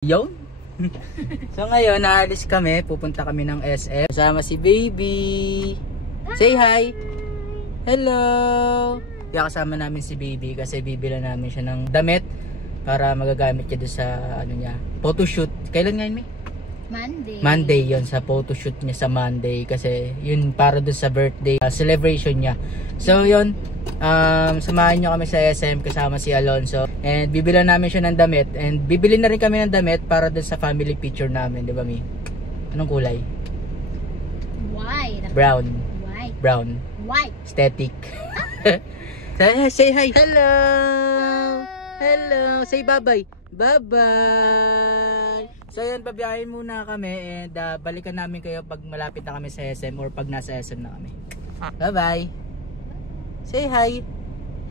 Yun. So ngayon, naalis kami. Pupunta kami ng SM. Kasama si Baby. Say hi. Hello. Kaya kasama namin si Baby kasi bibila namin siya ng damit para magagamit niya doon sa ano niya, photoshoot. Kailan ngayon, May? Monday yon, sa photoshoot niya sa Monday kasi yun para doon sa birthday celebration niya. So yun, samahan nyo kami sa SM kasama si Alonso and bibila namin siya ng damit and bibili na rin kami ng damit para doon sa family picture namin, di ba, Mi? Anong kulay? White. Brown. White. Brown. White. Aesthetic. Say hi. Hello. Hello. Say bye-bye. Bye-bye. So yun, babiyahin muna kami and balikan namin kayo pag malapit na kami sa SM or pag nasa SM na kami. Bye-bye. Say hi.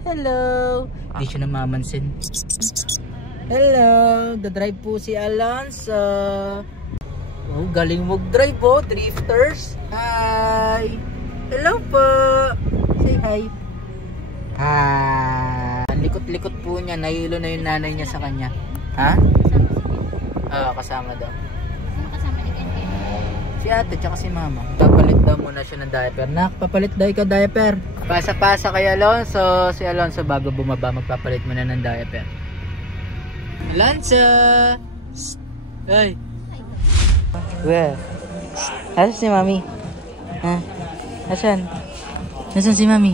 Hello. Di siya namamansin. Hello. The-drive po si Alonso. Oh, galing mag-drive po. Drifters. Hi. Hello po. Say hi. Ang likot-likot po niya. Nahilo na yung nanay niya sa kanya. Ha? Oo, kasama daw. Kasama ni Ken? Si ate tsaka si mama. Papalit daw muna siya ng diaper. Nak, papalit daw ka diaper. Pasa-pasa kay Alonso. Si Alonso bago bumaba magpapalit muna ng diaper. Alonso! Ay! Where? Asan si mami? Ha? Asan? Asan si mami?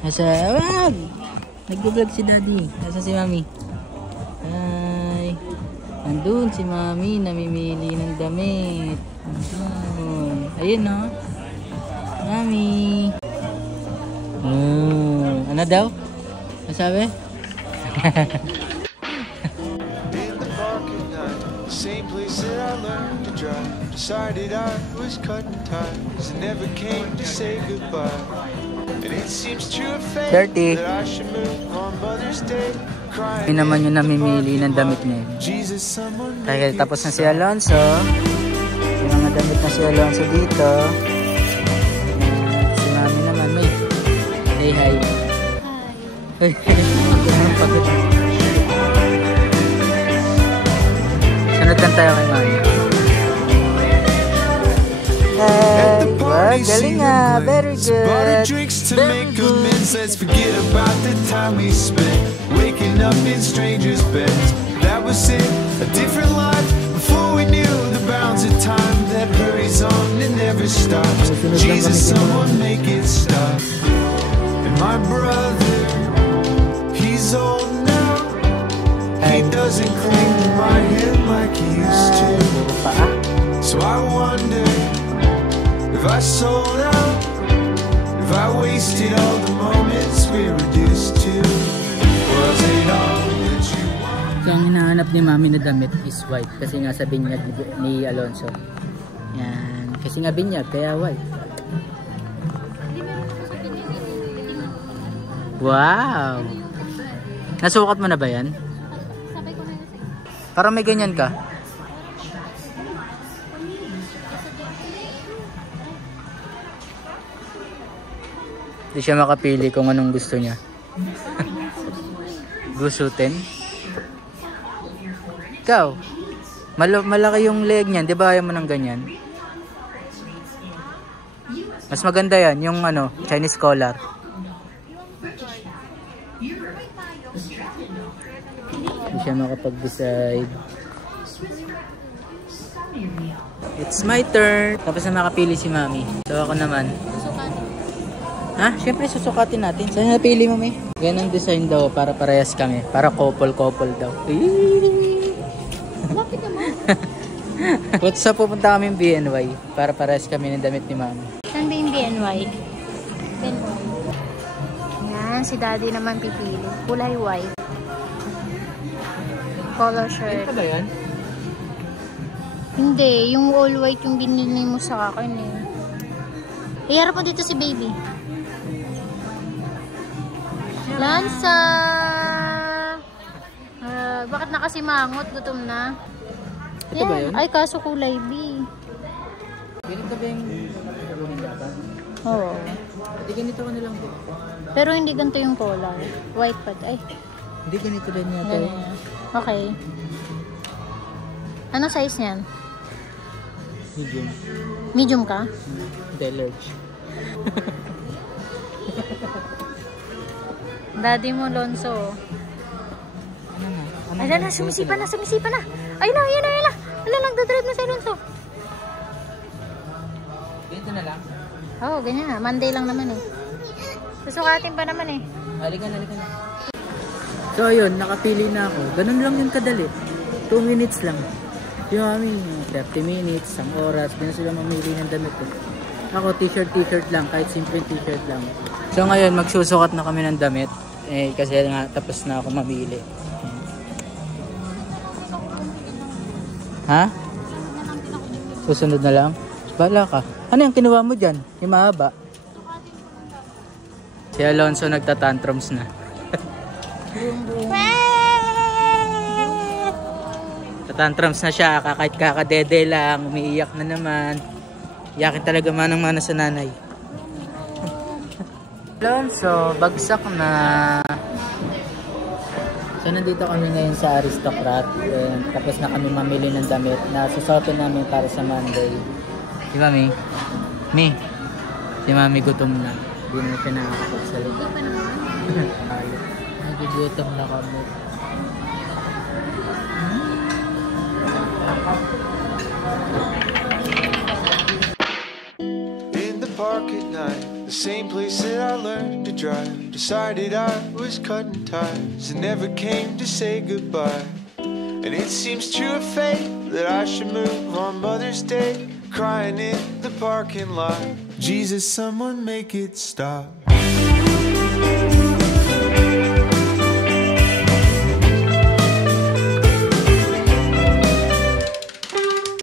Asan? Wag! Nag-vlog si daddy. Asan si mami? Ay! Andun si mami, namimili ng damit. Andun. Ayun, no? Mami. Ano daw? Ano sabi? Same place that I learned to drive. Decided I was cutting ties and never came to say goodbye. And it seems true of fate that I should move on Mother's Day. Hindi naman yung namimili ng damit niya. Dahil tapos na si Alonso. Yung mga damit na si Alonso dito. Si mami naman, may. Say hi. Hi. Sunod lang tayo kay mami. Hi. Wow, galing nga. Very good. Very good. Let's forget about the time we spent waking up in strangers' beds. That was it, a different life before we knew the bounds of time that hurries on and never stops. Jesus, someone make it stop. And my brother, he's old now. He doesn't cling to my hand like he used to. So I wonder if I sold out, if I wasted all the moments we're reduced to. Was it all that you want? So ang hinahanap ni mami na damit is white kasi nga sa binyag ni Alonso. Yan. Kasi nga binyag kaya white. Wow! Nasukat mo na ba yan? Sabay ko na yun. Parang may ganyan ka. Hindi siya makapili kung anong gusto niya. Gusutin? Ikaw, malaki yung leg niyan. Di ba ayaw mo ng ganyan? Mas maganda yan, yung ano, Chinese collar. Hindi siya makapag-decide. It's my turn. Tapos na makapili si mami. So ako naman. Ha? Siyempre susukatin natin. Saan napili mo, May? Ganang design daw para parehas kami. Para couple-couple daw. Bakit naman? Sa pupunta kami BNY para parehas kami ng damit ni mami. Saan ba yung BNY? Yan, si daddy naman pipili. Kulay white. Color shirt. Ito ba yan? Hindi, yung all white yung binili mo sa akin eh. Iharap mo dito si baby. Lansa! Bakit nakasimangot? Gutom na. Ito ba yun? Ay, kaso kulay B. Ganito ba yung gagawin natin? Oo. Hindi ganito ka nilang po. Pero hindi ganito yung color. White pa. Ay. Hindi ganito din yata. Okay. Ano size niyan? Medium. Medium ka? Hindi, large. Daddy mo, Lonso. Ano na? Ayan na, sumisipa na. Ayun na. Wala, nagdadrive na si Lonso. Ganito na lang. Oo, ganyan na. Monday lang naman eh. Susukatin pa naman eh. Halika na. So ayun, nakapili na ako. Ganun lang yung kadali. 2 minutes lang. Yung mami, 30 minutes, 1 oras. Ganun sila mamili ng damit ko. Ako, t-shirt lang. Kahit simple t-shirt lang. So ngayon, magsusukat na kami ng damit. Kasi nga, tapos na ako mamili. Ha? Susunod na lang? Bala ka. Ano yung kinuha mo dyan? Yung mahaba? Si Alonso nagtatantrums na. Tatantrums na siya. Kahit kakadede lang. Umiiyak na naman. Iyakin talaga manang-mana sa nanay. Alonso, bagsak na. So nandito kami ngayon sa Aristocrat. Tapos na kami mamili ng damit na susuotin namin para sa Monday. Di ba, Mi? Si Mami gutom na. Hindi na siya nakakapagsalita. Nagugutom na kami. In the park at night, the same place that I learned to drive. Decided I was cutting ties and never came to say goodbye. And it seems true of fate that I should move on Mother's Day, crying in the parking lot. Jesus, someone make it stop.